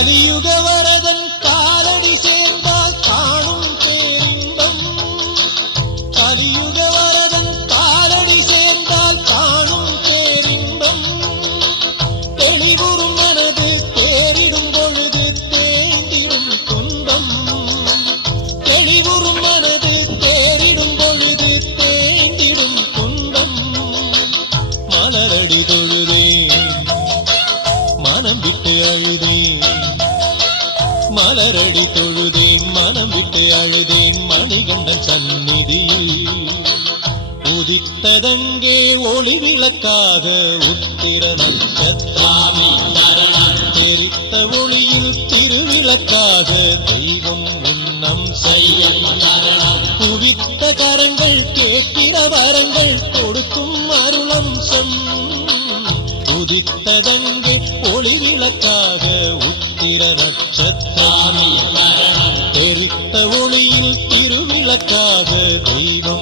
கலியுக வரதன் காலடி சேர்ந்தால் காணும் பேரின்பம். கலியுக வரதன் காலடி சேர்ந்தால் காணும் பேரின்பம். தெளிவுறும் மனது தேறிடும் பொழுது தேங்கிடும் துன்பம். தெளிவுறும் மனது தேறிடும் பொழுது தேங்கிடும் துன்பம். மலரடி தொழுதேன் மனம் விட்டு அழுதேன். மலரடி தொழுதேன் மனம் விட்டு அழுதேன். மணிகண்டன் சந்நிதியில் உதித்ததங்கே ஒளி விளக்காக உத்திர நட்சத்திரம். தெரித்த ஒளியில் திருவிளக்காக தெய்வம் உன்னம் செய்ய. குவித்த கரங்கள் கேட்கிற வரங்கள் கொடுக்கும் அருளம்சம். உதித்ததங்கே ஒளி விளக்காக உத்திர நட்சத்திரம். தெரித்த ஒளியில் திருவிளக்காக தெய்வம்